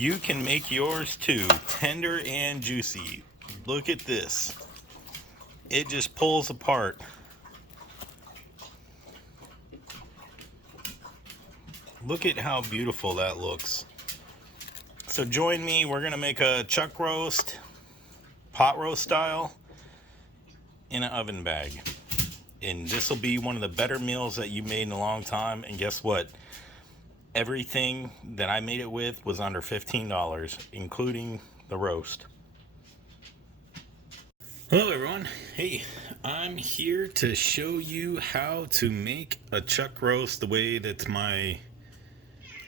You can make yours too, tender and juicy. Look at this. It just pulls apart. Look at how beautiful that looks. So join me, we're gonna make a chuck roast, pot roast style, in an oven bag. And this will be one of the better meals that you made in a long time. And guess what? Everything that I made it with was under $15, including the roast. Hello everyone. Hey, I'm here to show you how to make a chuck roast the way that my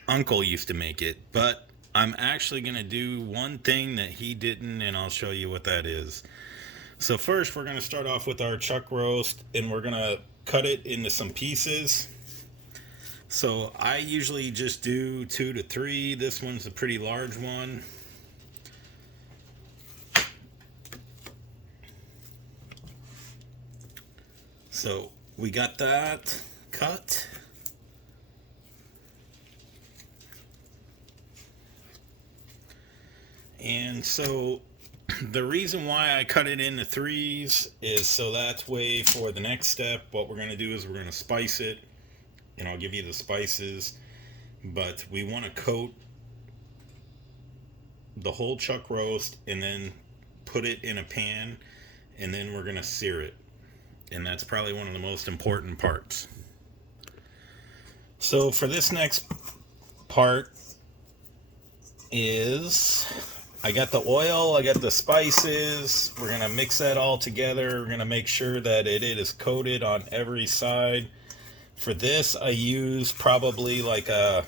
uncle used to make it. But I'm actually going to do one thing that he didn't, and I'll show you what that is. So first we're going to start off with our chuck roast, and we're going to cut it into some pieces. So I usually just do 2 to 3. This one's a pretty large one. So we got that cut. And so the reason why I cut it into 3s is so that way for the next step, what we're going to do is we're going to spice it, and I'll give you the spices, but we want to coat the whole chuck roast and then put it in a pan, and then we're going to sear it, and that's probably one of the most important parts. So for this next part is I got the oil, I got the spices. We're going to mix that all together. We're going to make sure that it is coated on every side. For this, I use probably like a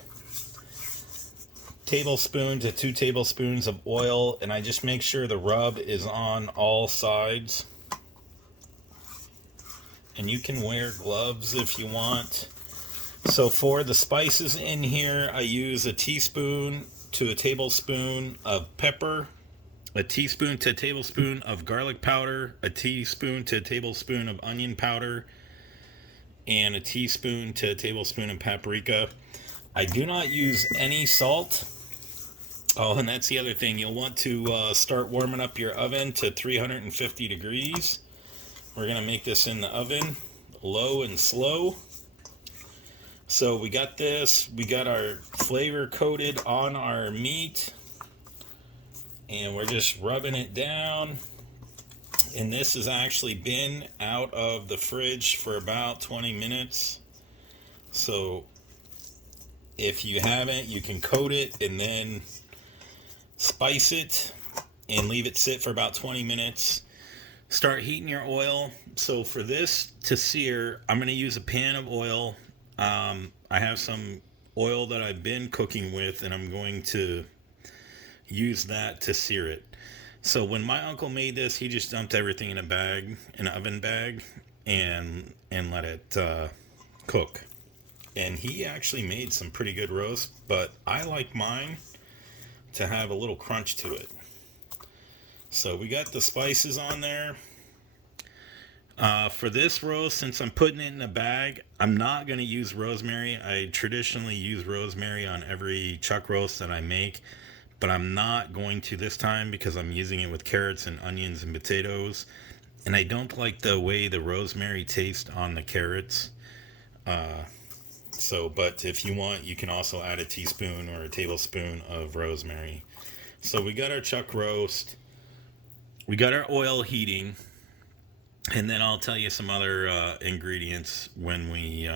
tablespoon to 2 tablespoons of oil, and I just make sure the rub is on all sides. And you can wear gloves if you want. So for the spices in here, I use a teaspoon to a tablespoon of pepper, a teaspoon to a tablespoon of garlic powder, a teaspoon to a tablespoon of onion powder, and a teaspoon to a tablespoon of paprika. I do not use any salt. Oh, and that's the other thing. You'll want to start warming up your oven to 350 degrees. We're going to make this in the oven, low and slow. So we got this, we got our flavor coated on our meat, and we're just rubbing it down. And this has actually been out of the fridge for about 20 minutes. So if you haven't, you can coat it and then spice it and leave it sit for about 20 minutes. Start heating your oil. So for this to sear, I'm going to use a pan of oil. I have some oil that I've been cooking with, and I'm going to use that to sear it. So when my uncle made this, he just dumped everything in a bag, an oven bag, and let it cook. And he actually made some pretty good roast, but I like mine to have a little crunch to it. So we got the spices on there. For this roast, since I'm putting it in a bag, I'm not going to use rosemary. I traditionally use rosemary on every chuck roast that I make, but I'm not going to this time because I'm using it with carrots and onions and potatoes, and I don't like the way the rosemary tastes on the carrots. But if you want, you can also add a teaspoon or a tablespoon of rosemary. So we got our chuck roast, we got our oil heating. And then I'll tell you some other ingredients when we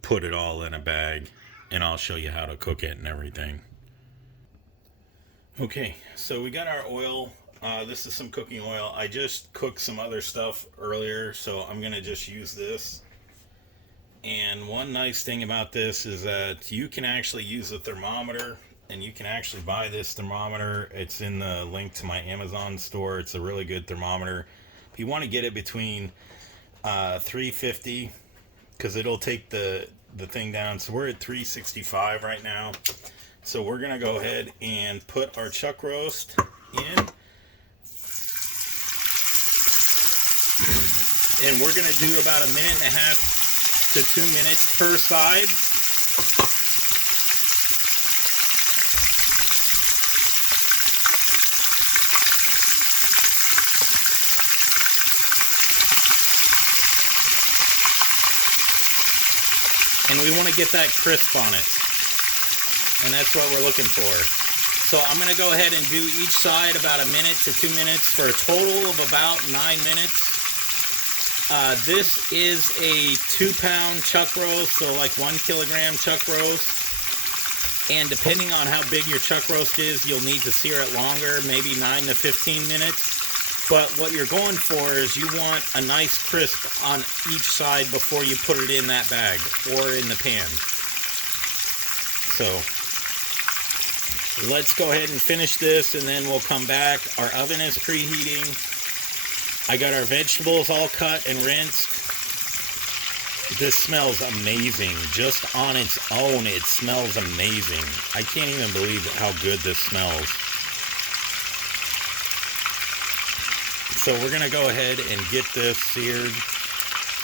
put it all in a bag, and I'll show you how to cook it and everything. Okay, so we got our oil. This is some cooking oil. I just cooked some other stuff earlier, so I'm going to just use this. And one nice thing about this is that you can actually use a thermometer, and you can actually buy this thermometer. It's in the link to my Amazon store. It's a really good thermometer. You want to get it between 350 because it'll take the thing down. So we're at 365 right now. So we're going to go ahead and put our chuck roast in. And we're going to do about 1.5 to 2 minutes per side. and we want to get that crisp on it. And that's what we're looking for. So I'm going to go ahead and do each side about 1 minute to 2 minutes for a total of about 9 minutes. This is a 2-pound chuck roast, so like 1 kilogram chuck roast. And depending on how big your chuck roast is, you'll need to sear it longer, maybe 9 to 15 minutes. But what you're going for is you want a nice crisp on each side before you put it in that bag or in the pan. So let's go ahead and finish this, and then we'll come back. Our oven is preheating. I got our vegetables all cut and rinsed. This smells amazing. Just on its own, it smells amazing. I can't even believe how good this smells. So we're going to go ahead and get this seared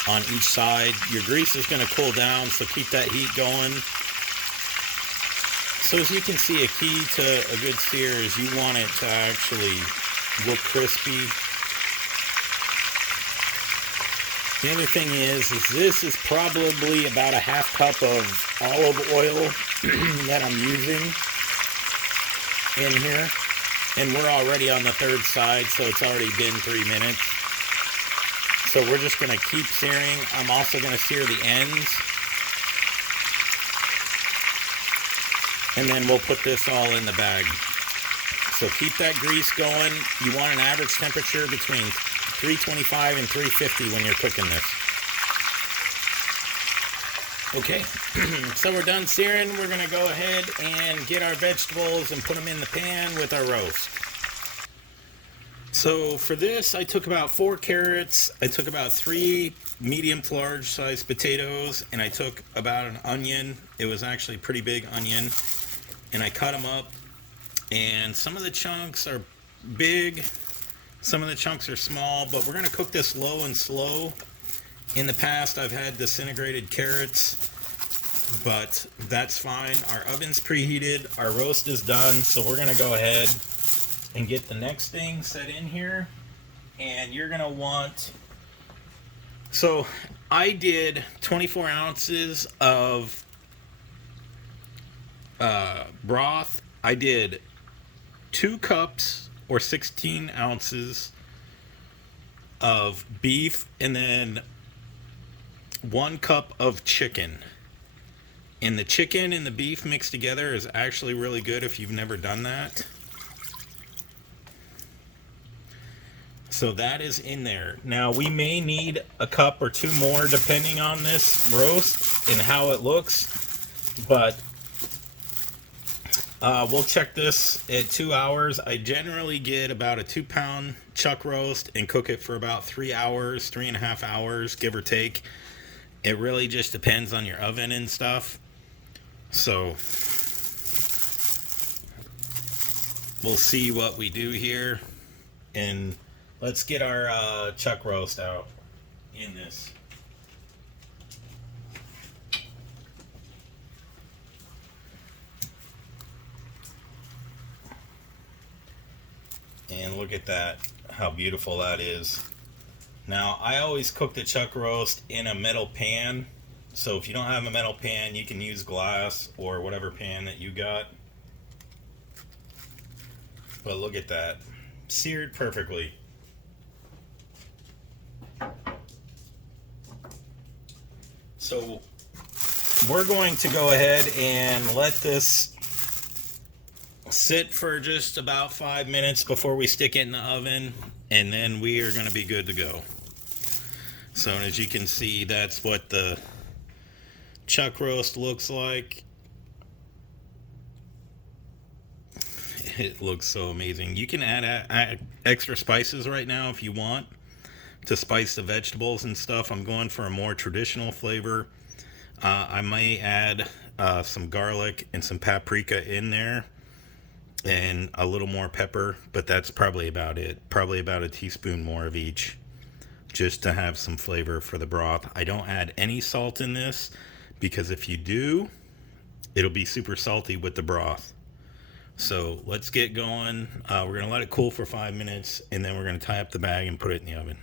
on each side. Your grease is going to cool down, so keep that heat going. So as you can see, a key to a good sear is you want it to actually look crispy. The other thing is this is probably about a ½ cup of olive oil that I'm using in here. And we're already on the 3rd side, so it's already been 3 minutes. So we're just going to keep searing. I'm also going to sear the ends. And then we'll put this all in the bag. So keep that grease going. You want an average temperature between 325 and 350 when you're cooking this. Okay, so we're done searing. We're going to go ahead and get our vegetables and put them in the pan with our roast. So for this, I took about 4 carrots. I took about 3 medium to large sized potatoes, and I took about an onion. It was actually a pretty big onion, and I cut them up. And some of the chunks are big, some of the chunks are small, but we're going to cook this low and slow. In the past, I've had disintegrated carrots, but that's fine. Our oven's preheated, our roast is done, so we're going to go ahead and get the next thing set in here. And you're going to want, so I did 24 ounces of broth. I did 2 cups or 16 ounces of beef, and then 1 cup of chicken. And the chicken and the beef mixed together is actually really good if you've never done that. So that is in there. Now we may need a cup or 2 more depending on this roast and how it looks, but we'll check this at 2 hours. I generally get about a 2-pound chuck roast and cook it for about 3 hours, 3.5 hours, give or take. It really just depends on your oven and stuff. So we'll see what we do here. And let's get our chuck roast out in this. And look at that, how beautiful that is. Now, I always cook the chuck roast in a metal pan. So if you don't have a metal pan, you can use glass or whatever pan that you got. But look at that, seared perfectly. So we're going to go ahead and let this sit for just about 5 minutes before we stick it in the oven, and then we are going to be good to go. So as you can see, that's what the chuck roast looks like. It looks so amazing. You can add extra spices right now if you want to spice the vegetables and stuff. I'm going for a more traditional flavor. I may add some garlic and some paprika in there and a little more pepper, but that's probably about it. Probably about a teaspoon more of each, just to have some flavor for the broth. I don't add any salt in this because if you do, it'll be super salty with the broth. So let's get going. We're gonna let it cool for 5 minutes, and then we're gonna tie up the bag and put it in the oven.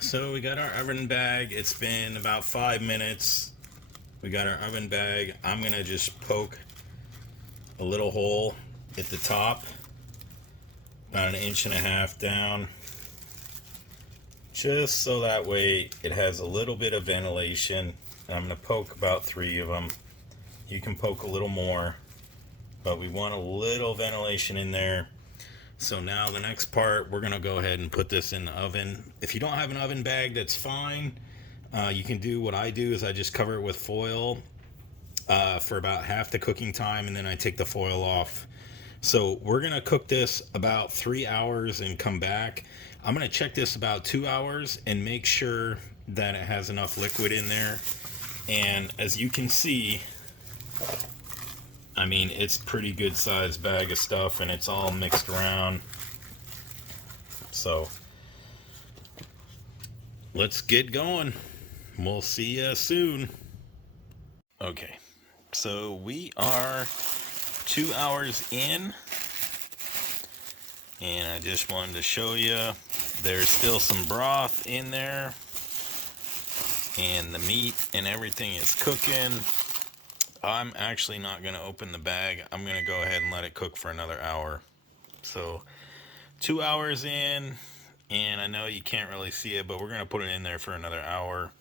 So we got our oven bag. It's been about 5 minutes. We got our oven bag. I'm going to just poke a little hole at the top, about 1.5 inches down, just so that way it has a little bit of ventilation. I'm going to poke about 3 of them. You can poke a little more, but we want a little ventilation in there. So now the next part, we're going to go ahead and put this in the oven. If you don't have an oven bag, that's fine. You can do what I do is I just cover it with foil for about half the cooking time, and then I take the foil off. So we're going to cook this about 3 hours and come back. I'm going to check this about 2 hours and make sure that it has enough liquid in there. And as you can see, I mean, it's pretty good sized bag of stuff, and it's all mixed around. So let's get going. We'll see you soon. Okay, so we are 2 hours in, and I just wanted to show you there's still some broth in there, and the meat and everything is cooking. I'm actually not going to open the bag. I'm going to go ahead and let it cook for another hour. So 2 hours in, and I know you can't really see it, but we're going to put it in there for another hour.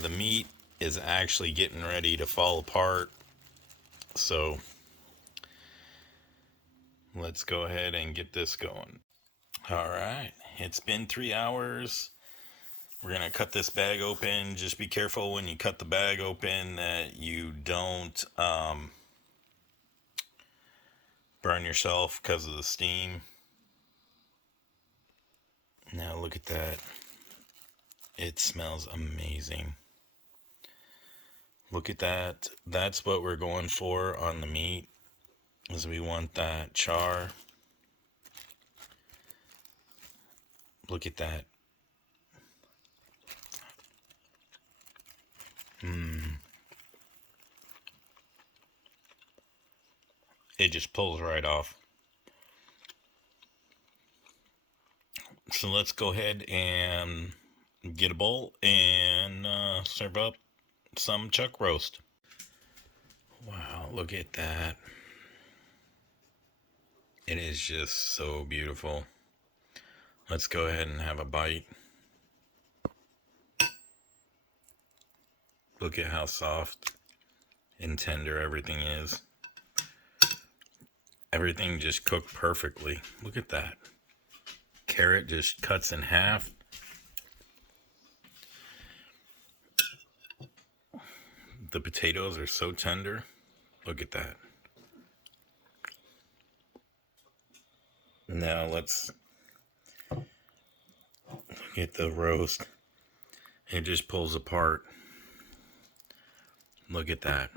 The meat is actually getting ready to fall apart. So let's go ahead and get this going. All right, it's been 3 hours. We're going to cut this bag open. Just be careful when you cut the bag open that you don't burn yourself because of the steam. Now look at that. It smells amazing. Look at that. That's what we're going for on the meat, is we want that char. Look at that. It just pulls right off. So let's go ahead and get a bowl and serve up some chuck roast. Wow, look at that. It is just so beautiful. Let's go ahead and have a bite. Look at how soft and tender everything is. Everything just cooked perfectly. Look at that. Carrot just cuts in half. The potatoes are so tender. Look at that. Now let's look at the roast. It just pulls apart. Look at that.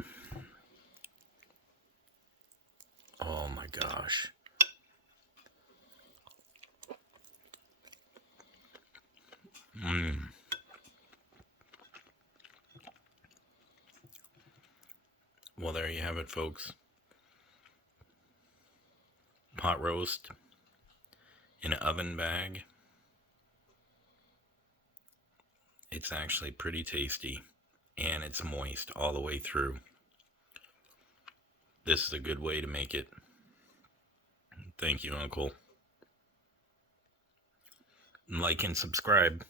Oh my gosh. Well, there you have it, folks. Pot roast in an oven bag. It's actually pretty tasty, and it's moist all the way through. This is a good way to make it. Thank you, Uncle. Like and subscribe.